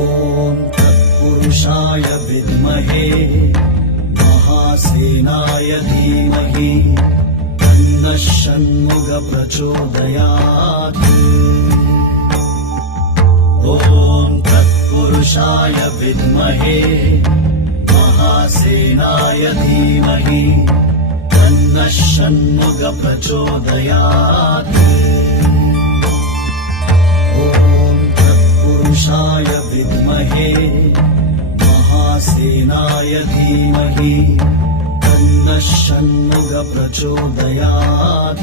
ॐ तत्पुरुषाय विद्महे महासेनाय धीमहि तन्नः षण्मुखः प्रचोदयात्। ॐ तत्पुरुषाय विद्महे महासेनाय धीमहि तन्नः षण्मुखः प्रचोदयात्। ॐ तत्पुरुषाय विद्महे महासेनाय धीमहि तन्नः षण्मुखः प्रचोदयात्।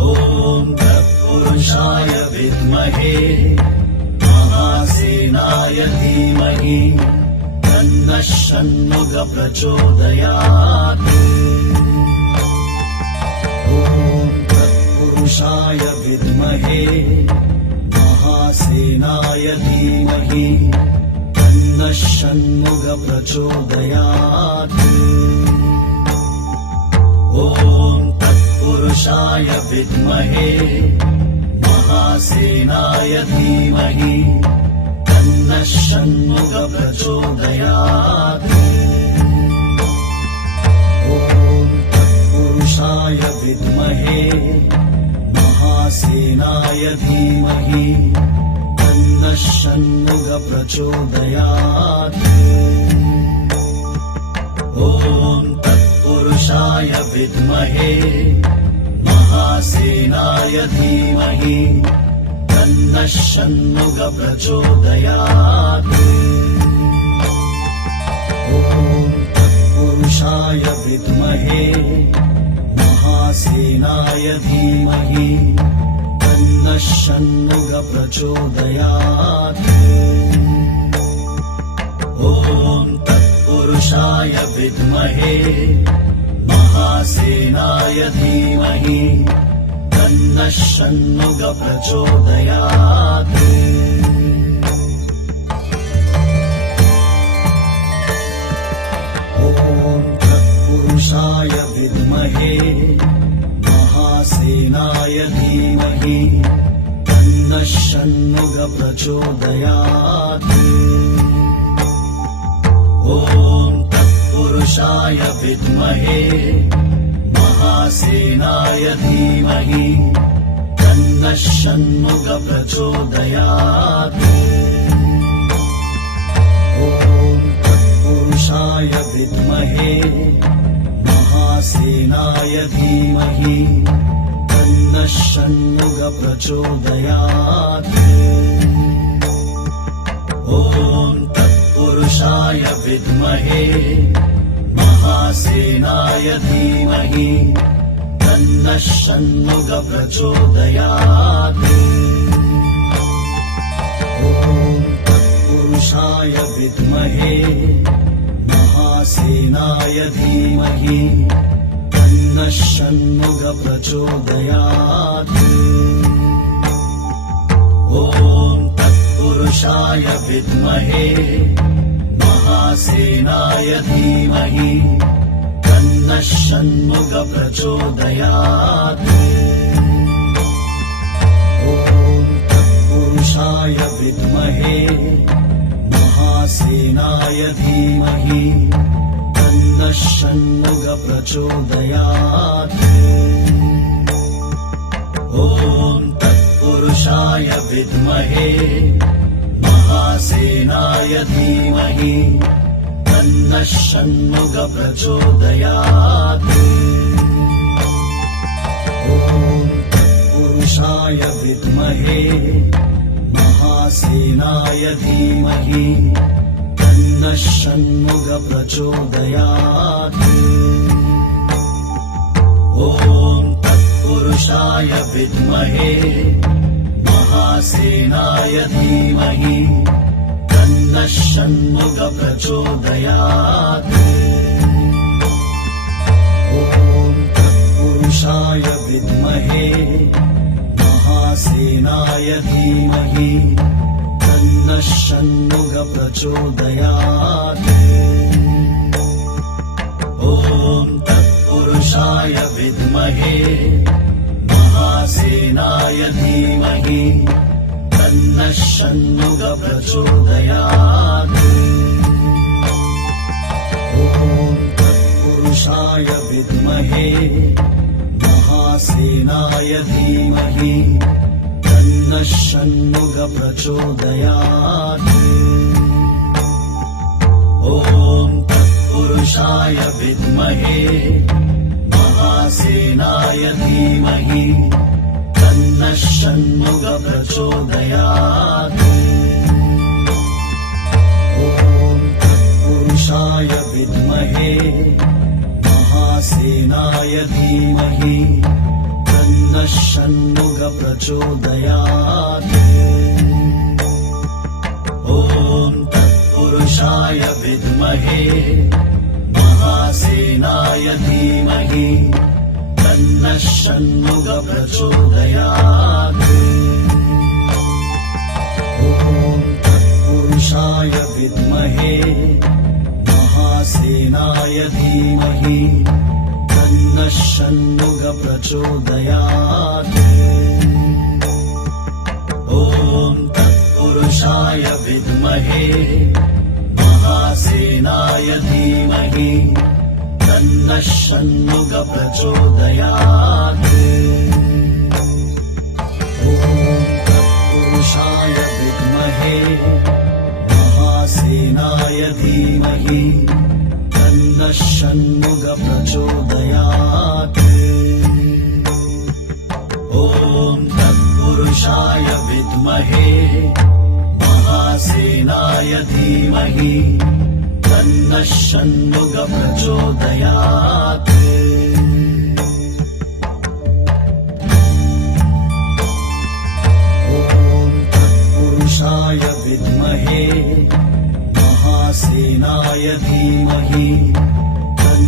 ॐ तत्पुरुषाय विद्महे महासेनाय धीमहि तन्नः षण्मुखः प्रचोदयात्। ॐ तत्पुरुषाय विद्महे महासेनाय धीमहि तन्नः षण्मुखः प्रचोदयात्। ॐ तत्पुरुषाय विद्महे महासेनाय धीमहि तन्नः षण्मुखः प्रचोदयात्। ॐ तत्पुरुषाय विद्महे महासेनाय धीमहि तन्नः षण्मुखः प्रचोदयात्। ॐ तत्पुरुषाय विद्महे महासेनाय धीमहि तन्नः षण्मुखः प्रचोदयात्। ॐ तत्पुरुषाय विद्महे महासेनाय धीमहि तन्नः षण्मुखः प्रचोदयात्। ॐ तत्पुरुषाय विद्महे महासेनाय धीमहि तन्नः षण्मुखः प्रचोदयात्। ॐ तत्पुरुषाय विद्महे महासेनाय धीमहि तन्नः षण्मुखः प्रचोदयात्। ॐ तत्पुरुषाय विद्महे महासेनाय धीमहि तन्नः षण्मुखः प्रचोदयात्। ॐ तत्पुरुषाय विद्महे महासेनाय धीमहि तन्नः षण्मुखः प्रचोदयात्। ॐ तत्पुरुषाय विद्महे महासेनाय धीमहि तन्नः षण्मुखः प्रचोदयात्। ॐ तत्पुरुषाय विद्महे महासेनाय धीमहि तन्नः षण्मुखः प्रचोदयात्। ॐ तत्पुरुषाय विद्महे महासेनाय धीमहि तन्नः षण्मुखः प्रचोदयात्। ॐ तत्पुरुषाय विद्महे महासेनाय धीमहि तन्नः षण्मुखः प्रचोदयात्। ॐ तत्पुरुषाय विद्महे महासेनाय धीमहि तन्नः षण्मुखः प्रचोदयात्। ॐ तत्पुरुषाय विद्महे महासेनाय धीमहि तन्नः षण्मुखः प्रचोदयात्। ॐ तत्पुरुषाय विद्महे महासेनाय धीमहि तन्नः षण्मुखः प्रचोदयात्। ॐ तत्पुरुषाय विद्महे महासेनाय धीमहि तन्नः षण्मुखः प्रचोदयात्। ॐ तत्पुरुषाय विद्महे महासेनाय धीमहि तन्नः षण्मुख प्रचोदयात् ॐ तत्पुरुषाय विद्महे महासेनाय धीमहि तन्नः षण्मुख प्रचोदयात् ॐ तत्पुरुषाय विद्महे महासेनाय धीमहि तन्नः षण्मुख प्रचोदयात् ॐ तत्पुरुषाय विद्महे महासेनाय धीमहि तन्नः षण्मुख प्रचोदयात् ॐ तत्पुरुषाय विद्महे महासेनाय धीमहि तन्नः षण्मुख प्रचोदयात् ॐ तत्पुरुषाय विद्महे महासेनाय धीमहि तन्नः षण्मुख प्रचोदयात् ॐ तत्पुरुषाय विद्महे महासेनाय धीमहि तन्नः षण्मुख प्रचोदयात् ॐ तत्पुरुषाय विद्महे महासेनाय धीमहि तन्नः षण्मुख प्रचोदयात् ॐ तत्पुरुषाय विद्महे महासेनाय धीमहि तन्नः षण्मुख प्रचोदयात् ॐ तत्पुरुषाय विद्महे महासेनाय धीमहि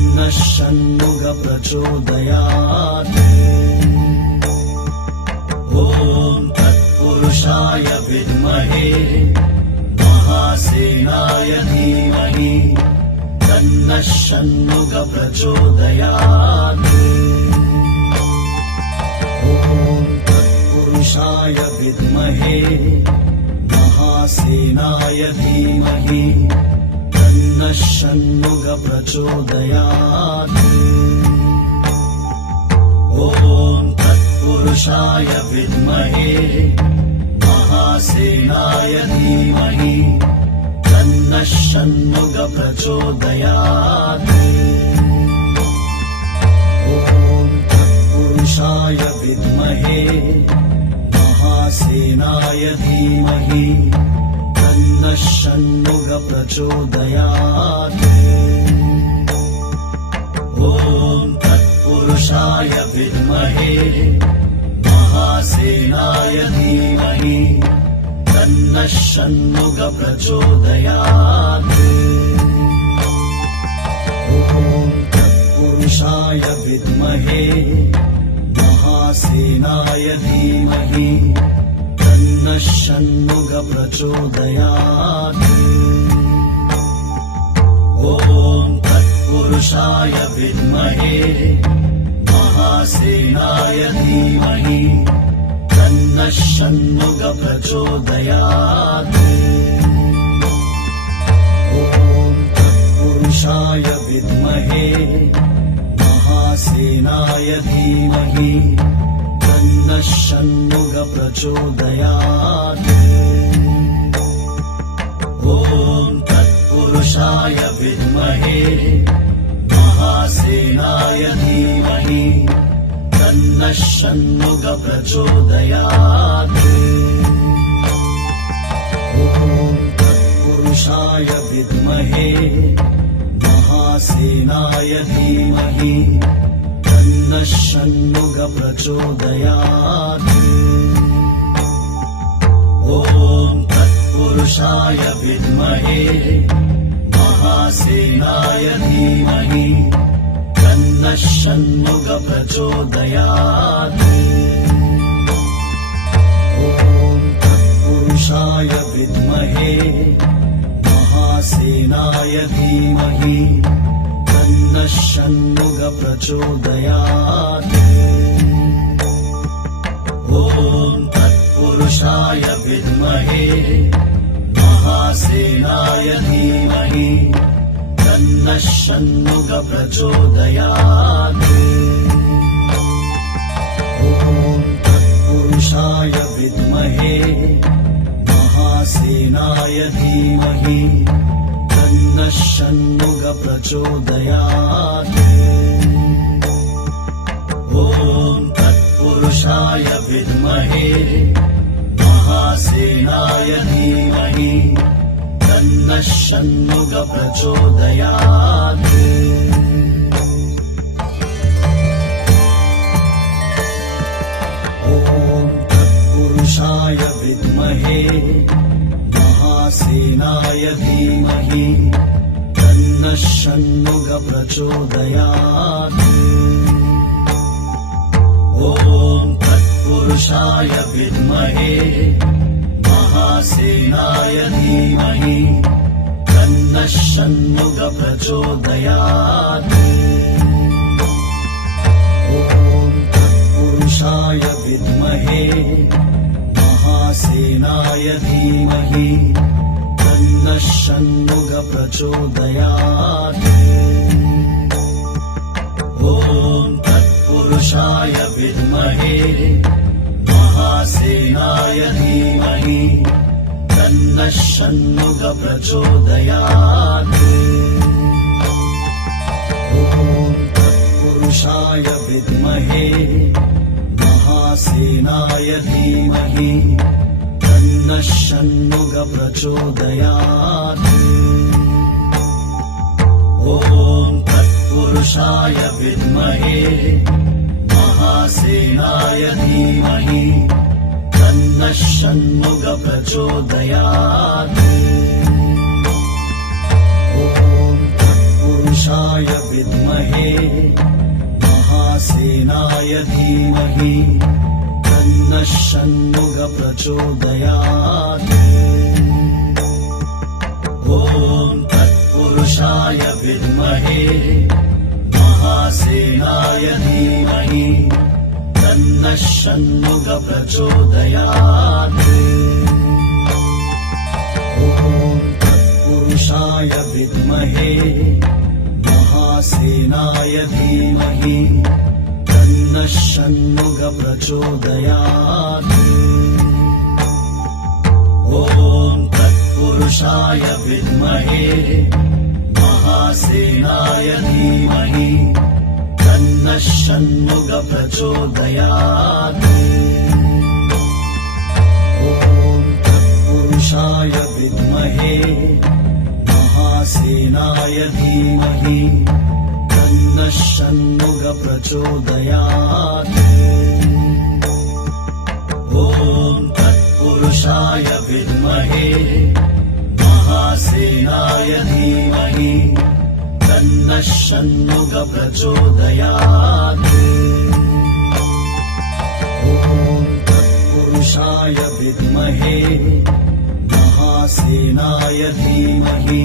तन्नः षण्मुख प्रचोदयात् ॐ तत्पुरुषाय विद्महे महासेनाय धीमहि तन्नः षण्मुख प्रचोदयात् ॐ तत्पुरुषाय विद्महे महासेनाय धीमहि तन्नः षण्मुख प्रचोदयात् ॐ तत्पुरुषाय विद्महे महासेनाय धीमहि तन्नः षण्मुख प्रचोदयात् ॐ तत्पुरुषाय विद्महे महासेनाय धीमहि तन्नः षण्मुख प्रचोदयात् ॐ तत्पुरुषाय विद्महे महासेनाय धीमहि तन्नः षण्मुख प्रचोदयात् ॐ तत्पुरुषाय विद्महे महासेनाय धीमहि तन्नः षण्मुख प्रचोदयात् ॐ तत्पुरुषाय विद्महे महासेनाय धीमहि तन्नः षण्मुख प्रचोदयात् ॐ तत्पुरुषाय विद्महे महासेनाय धीमहि तन्नः षण्मुख प्रचोदयात् ॐ तत्पुरुषाय विद्महे महासेनाय धीमहि तन्नः षण्मुख प्रचोदयात् ॐ तत्पुरुषाय विद्महे महासेनाय धीमहि तन्नः षण्मुख प्रचोदयात् ॐ तत्पुरुषाय विद्महे महासेनाय धीमहि तन्नः षण्मुख प्रचोदयात् ॐ तत्पुरुषाय विद्महे महासेनाय धीमहि तन्नः षण्मुख प्रचोदयात् ॐ तत्पुरुषाय तत्पुरुषाय विद्महे महासेनाय धीमहि तन्नः षण्मुखः प्रचोदयात्। ॐ तत्पुरुषाय विद्महे महासेनाय धीमहि तन्नः षण्मुखः प्रचोदयात्। ॐ तत्पुरुषाय विद्महे महासेनाय धीमहि तन्नः षण्मुखः प्रचोदयात्। ॐ तत्पुरुषाय विद्महे महासेनाय धीमहि तन्नः षण्मुखः प्रचोदयात्। ॐ तत्पुरुषाय विद्महे महासेनाय धीमहि तन्नः षण्मुखः प्रचोदयात्। ॐ तत्पुरुषाय विद्महे महासेनाय धीमहि तन्नः षण्मुखः प्रचोदयात्। ॐ तत्पुरुषाय विद्महे महासेनाय धीमहि तन्नः षण्मुखः प्रचोदयात्। ॐ तत्पुरुषाय विद्महे महासेनाय धीमहि तन्नः षण्मुखः प्रचोदयात्। ॐ तत्पुरुषाय विद्महे महासेनाय धीमहि तन्नः षण्मुखः प्रचोदयात्। ॐ तत्पुरुषाय विद्महे महासेनाय धीमहि तन्नः षण्मुखः प्रचोदयात्। ॐ तत्पुरुषाय विद्महे महासेनाय धीमहि तन्नः षण्मुखः प्रचोदयात्। ॐ तत्पुरुषाय विद्महे महासेनाय धीमहि तन्नः षण्मुखः प्रचोदयात्। ॐ तत्पुरुषाय विद्महे महासेनाय धीमहि तन्नः षण्मुखः प्रचोदयात्। ॐ तत्पुरुषाय विद्महे महासेनाय धीमहि तन्नः षण्मुखः प्रचोदयात्। ॐ तत्पुरुषाय विद्महे महासेनाय धीमहि तन्नः षण्मुखः प्रचोदयात्। ॐ तत्पुरुषाय विद्महे महासेनाय धीमहि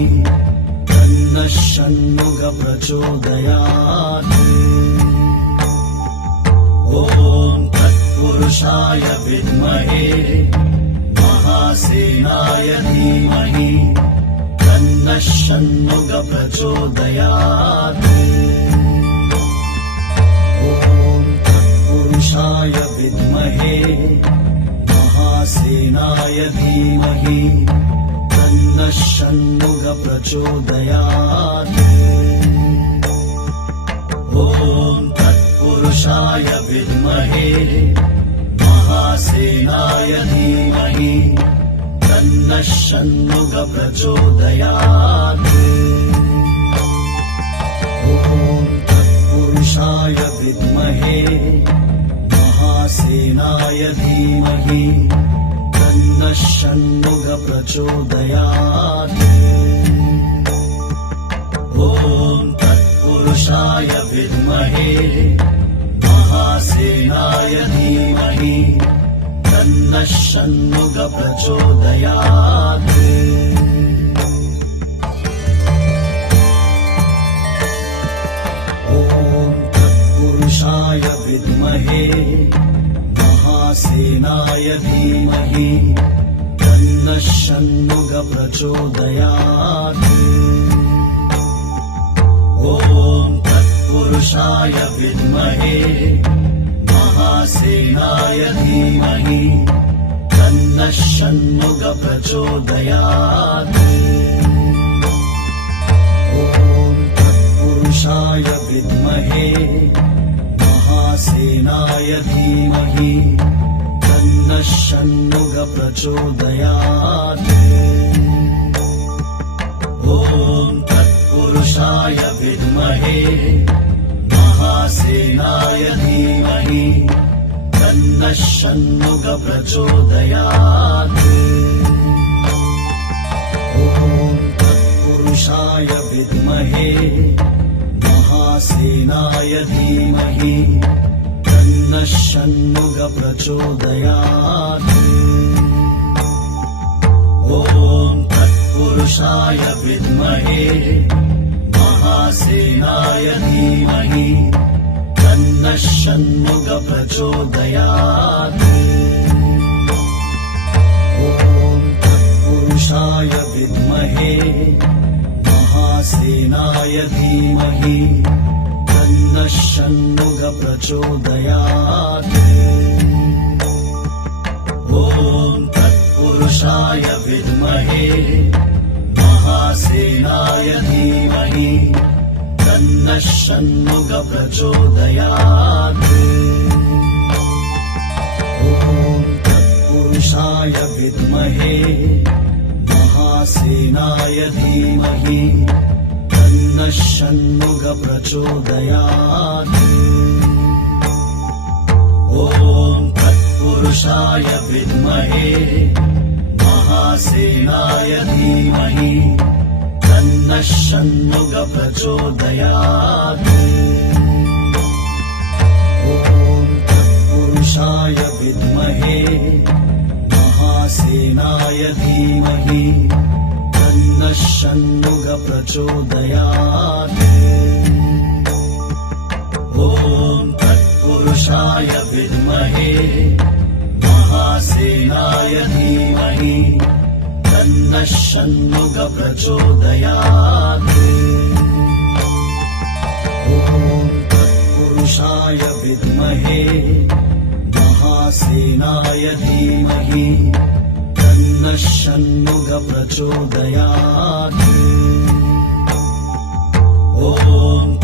तन्नः षण्मुखः प्रचोदयात्। ॐ तत्पुरुषाय विद्महे महासेनाय धीमहि तन्नः षण्मुखः प्रचोदयात्। ॐ तत्पुरुषाय विद्महे महासेनाय धीमहि तन्नः षण्मुखः प्रचोदयात्। ॐ तत्पुरुषाय विद्महे महासेनाय धीमहि तन्नः षण्मुखः प्रचोदयात्। ॐ तत्पुरुषाय विद्महे महासेनाय धीमहि तन्नः षण्मुखः प्रचोदयात्। ॐ तत्पुरुषाय विद्महे महासेनाय धीमहि तन्नः षण्मुखः प्रचोदयात्। ॐ तत्पुरुषाय विद्महे महासेनाय महासेनाय धीमहि तन्नः षण्मुखः प्रचोदयात्। ॐ तत्पुरुषाय विद्महे महासेनाय धीमहि तन्नः षण्मुखः प्रचोदयात्। ॐ तत्पुरुषाय विद्महे महासेनाय धीमहि तन्नः षण्मुखः प्रचोदयात्। ॐ तत्पुरुषाय विद्महे महासेनाय धीमहि तन्नः षण्मुखः प्रचोदयात्। ॐ तत्पुरुषाय विद्महे महासेनाय धीमहि तन्नः षण्मुखः प्रचोदयात्। ॐ तत्पुरुषाय विद्महे महासेनाय धीमहि तन्नः षण्मुखः प्रचोदयात्। ॐ तत्पुरुषाय विद्महे महासेनाय धीमहि तन्नः षण्मुखः प्रचोदयात्। ॐ तत्पुरुषाय विद्महे महासेनाय धीमहि तन्नः षण्मुखः प्रचोदयात्। ॐ तत्पुरुषाय विद्महे महासेनाय धीमहि तन्नः षण्मुखः प्रचोदयात्। ॐ तत्पुरुषाय विद्महे महासेनाय धीमहि तन्नः षण्मुखः प्रचोदयात्। ॐ तत्पुरुषाय विद्महे महासेनाय धीमहि तन्नः षण्मुखः प्रचोदयात्। ॐ तत्पुरुषाय विद्महे महासेनाय धीमहि तन्नः षण्मुखः प्रचोदयात्। ॐ तत्पुरुषाय विद्महे महासेनाय धीमहि तन्नः षण्मुखः प्रचोदयात्। ॐ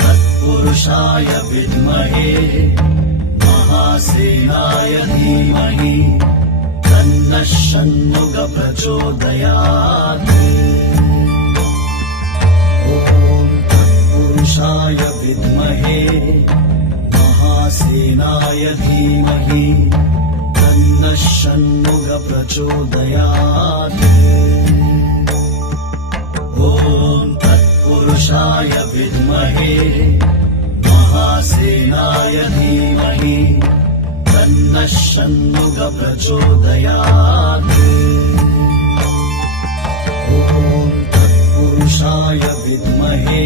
तत्पुरुषाय विद्महे महासेनाय धीमहि तन्नः षण्मुखः प्रचोदयात्। ॐ तत्पुरुषाय विद्महे महासेनाय धीमहि तन्नः षण्मुखः प्रचोदयात्। ॐ तत्पुरुषाय विद्महे महासेनाय धीमहि तन्नः षण्मुखः प्रचोदयात्। ॐ तत्पुरुषाय विद्महे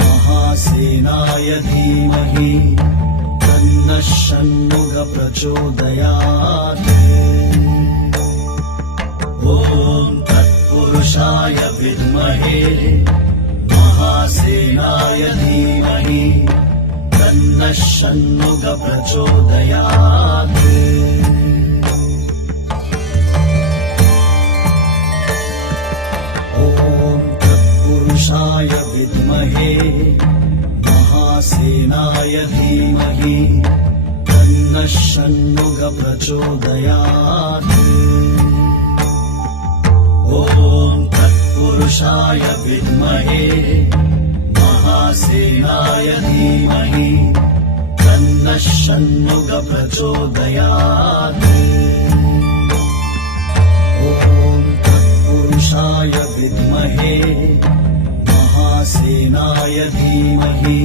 महासेनाय धीमहि तन्नः षण्मुखः प्रचोदयात्। ॐ तत्पुरुषाय विद्महे महासेनाय धीमहि तन्नः षण्मुखः प्रचोदयात्। ॐ तत्पुरुषाय विद्महे महासेनाय धीमहि तन्नः षण्मुखः प्रचोदयात्। ॐ तत्पुरुषाय विद्महे महासेनाय धीमहि तन्नः षण्मुखः प्रचोदयात्। ॐ तत्पुरुषाय विद्महे महासेनाय धीमहि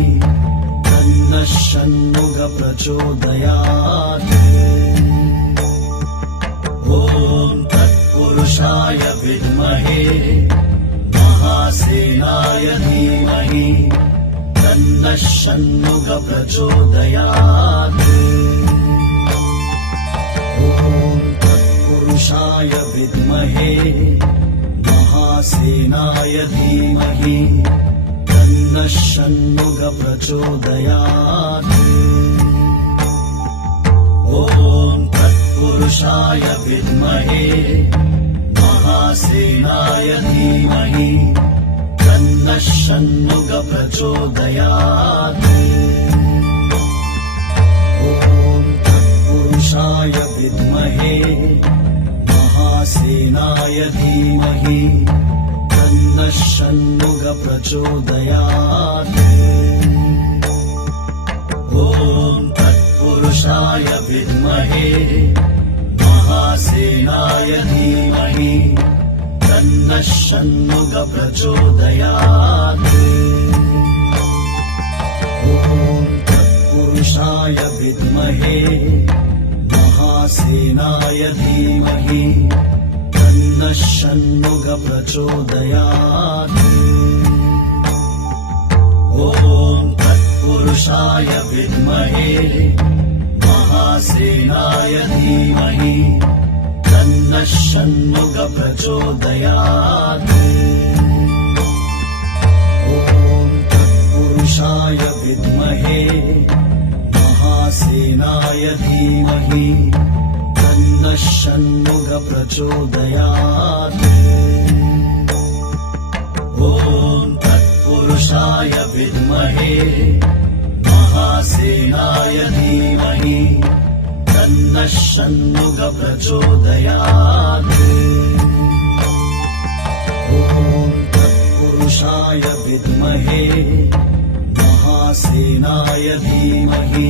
तन्नः षण्मुखः प्रचोदयात्। ॐ तत्पुरुषाय विद्महे महासेनाय धीमहि तन्नः षण्मुखः प्रचोदयात्। ॐ विद्महे महासेनाय धीमहि तन्नः षण्मुख प्रचोदयात् ॐ तत्पुरुषाय विद्महे महासेनाय धीमहि तन्नः षण्मुख प्रचोदयात् ॐ तत्पुरुषाय विद्महे महासेनाय धीमहि तन्नः षण्मुख प्रचोदयात् ॐ तत्पुरुषाय विद्महे महासेनाय धीमहि तन्नः षण्मुख प्रचोदयात् ॐ तत्पुरुषाय विद्महे महासेनाय धीमहि तन्नः षण्मुख प्रचोदयात् ॐ तत्पुरुषाय विद्महे महासेनाय धीमहि तन्नः षण्मुख प्रचोदयात् ॐ तत्पुरुषाय विद्महे महासेनाय धीमहि तन्नः षण्मुख प्रचोदयात् ॐ तत्पुरुषाय विद्महे महासेनाय धीमहि तन्नः षण्मुख प्रचोदयात् ॐ तत्पुरुषाय विद्महे महासेनाय धीमहि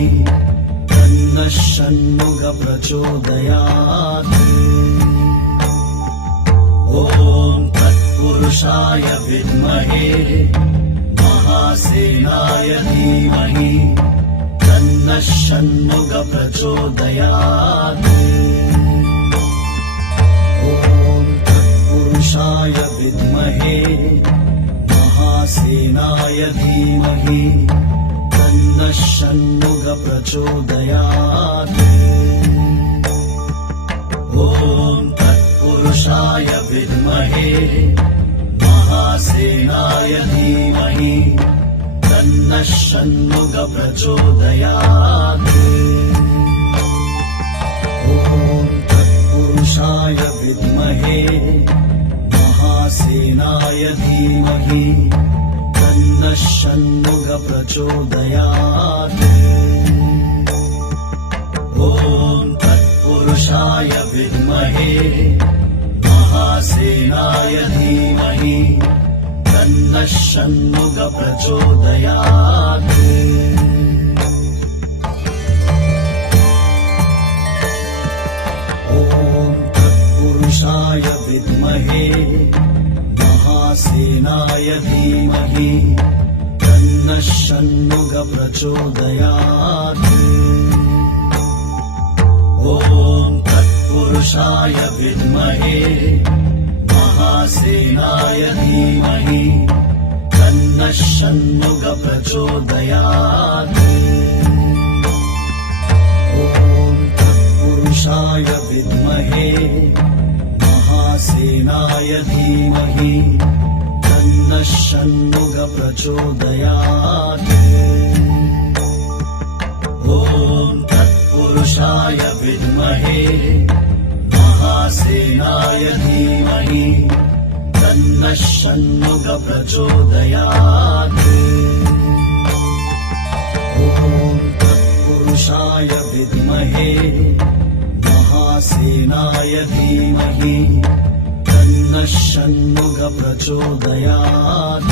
तन्नः षण्मुख प्रचोदयात् ॐ तत्पुरुषाय विद्महे महासेनाय धीमहि तन्नः षण्मुख प्रचोदयात् ॐ तत्पुरुषाय विद्महे महासेनाय धीमहि तन्नः षण्मुख प्रचोदयात् ॐ तत्पुरुषाय विद्महे महासेनाय धीमहि तन्नः षण्मुख प्रचोदयात् ॐ तत्पुरुषाय विद्महे महासेनाय धीमहि तन्नः षण्मुख प्रचोदयात् ॐ तत्पुरुषाय विद्महे महासेनाय धीमहि तन्नः षण्मुख प्रचोदयात् ॐ तत्पुरुषाय विद्महे महासेनाय धीमहि तन्नः षण्मुख प्रचोदयात् ॐ तत्पुरुषाय विद्महे महासेनाय धीमहि तन्नः षण्मुख प्रचोदयात् ॐ तत्पुरुषाय विद्महे महासेनाय धीमहि तन्नः षण्मुख प्रचोदयात् ॐ तत्पुरुषाय विद्महे महासेनाय धीमहि तन्नः षण्मुख प्रचोदयात् ॐ तत्पुरुषाय विद्महे महासेनाय धीमहि तन्नः षण्मुख प्रचोदयात्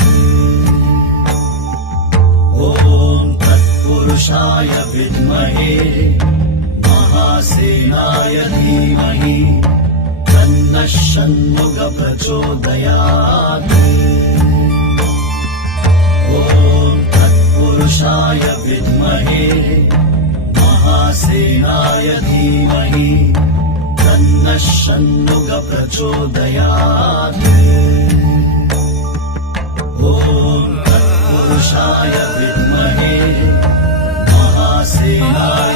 ॐ तत्पुरुषाय विद्महे महासेनाय धीमहि तन्नः षण्मुख प्रचोदयात् ॐ तत्पुरुषाय विद्महे महासेनाय धीमहि तन्नः षण्मुख प्रचोदयात् ॐ तत्पुरुषाय विद्महे महासेनाय